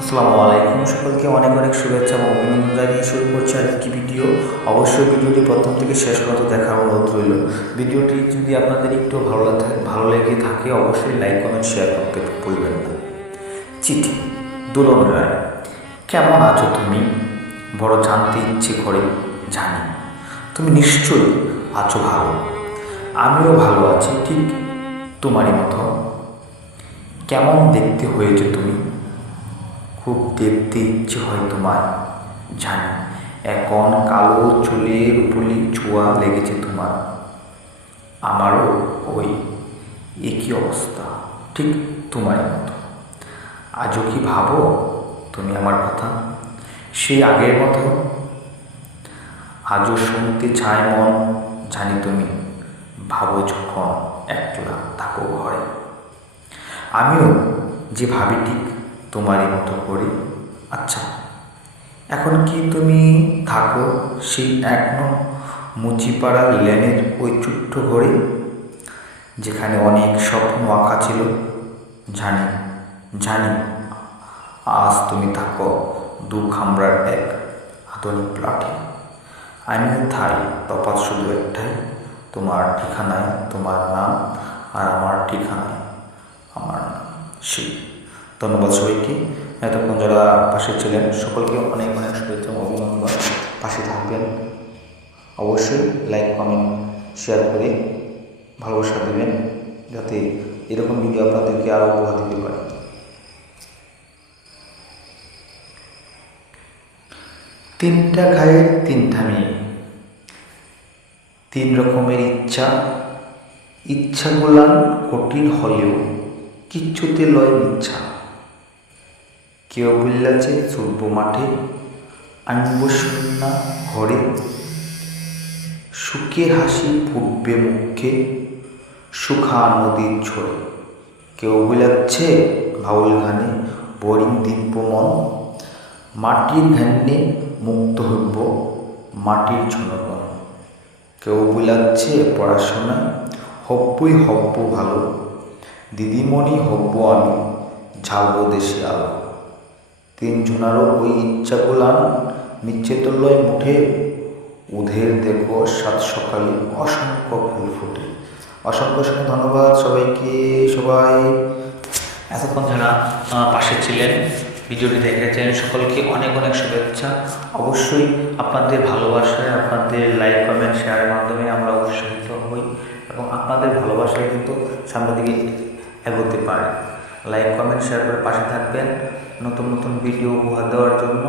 আসসালামু আলাইকুম সকলকে অনেক অনেক শুভেচ্ছা এবং অভিনন্দন জানিয়ে শুরু করছি আজকে ভিডিও। অবশ্যই ভিডিওটি প্রথম থেকে শেষ পর্যন্ত দেখার অনুরোধ রইল। ভিডিওটি যদি আপনাদের একটু ভালো লাগে, ভালো লেগে থাকে, অবশ্যই লাইক, কমেন্ট, শেয়ার করতে ভুলবেন না। চিঠি, দুলন রায়। কেমন আছো তুমি? বড় জানতে ইচ্ছে করে জানি। তুমি নিশ্চয়ই আছো ভালো। আমিও ভালো আছি, ঠিক তোমারই মতো। কেমন দেখতে হয়েছে তুমি? খুব দেখতে ইচ্ছে হয় তোমার, জানি এখন কালো চুলের পুলি ছোঁয়া লেগেছে তোমার। আমারও ওই একই অবস্থা, ঠিক তোমার মতো। আজও কি ভাবো তুমি আমার কথা? সেই আগের মতো? আজও শুনতে চায় মন, জানি তুমি ভাবো যখন একলা থাকো ঘরে। আমিও যে ভাবি ঠিক তোমারই মতো করে। আচ্ছা এখন কি তুমি থাকো সেই এখনও মুচিপাড়া লেনের ওই ছোট্ট ঘরে, যেখানে অনেক স্বপ্ন আঁকা ছিল? জানি জানি। আজ তুমি থাকো দু খামরার এক আধুনিক প্লাটে। আমিও থাই, তফাৎ শুধু একটাই, তোমার ঠিকানায় তোমার নাম আর আমার ঠিকানায় আমার নাম সেই ধন্যবাদ সবাইকে। এতক্ষণ যারা পাশে ছিলেন, সকলকে অনেক অনেক শুভেচ্ছা এবং অভিনন্দন। পাশে থাকবেন। অবশ্যই লাইক কমেন্ট শেয়ার করে ভালোবাসা দেবেন, যাতে এরকম ভিডিও আপনাদেরকে আরও উপহার দিতে পারে। তিনটা গায়ের তিনটা মেয়ে। তিন রকমের ইচ্ছা। ইচ্ছাগুলান কঠিন হলেও কিচ্ছুতে লয় ইচ্ছা কেউ বললাছে চলব মাঠে, আনব ঘরে। সুখের হাসি ফুটবে মুখে সুখা নদীর ঝরে কেউ বিলাচ্ছে ভাউল গানে বোরিং দিব্য মন। মাটির ঘান্নে মুক্ত হইব মাটির জনগণ। কেউ বিলাচ্ছে পড়াশোনা হব্বই হব্ব ভালো। দিদিমণি হব্ব আমি, ঝালব দেশে আলো। তিনজনারও ওই ইচ্ছাগুলান নিচ্ছে তোলয় মুঠে উধের দেখো সাত সকালে অসংখ্য ফুল ফুটে। অসংখ্য অসংখ্য ধন্যবাদ সবাইকে, সবাই। এতক্ষণ যারা পাশে ছিলেন, ভিডিওটি দেখেছেন, সকলকে অনেক অনেক শুভেচ্ছা। অবশ্যই আপনাদের ভালোবাসায়, আপনাদের লাইক কমেন্ট শেয়ারের মাধ্যমে আমরা উৎসাহিত হই এবং আপনাদের ভালোবাসায় কিন্তু সামনের দিকে এগোতে পারে। লাইক কমেন্ট শেয়ার করে পাশে থাকবেন। নতুন নতুন ভিডিও উপহার দেওয়ার জন্য।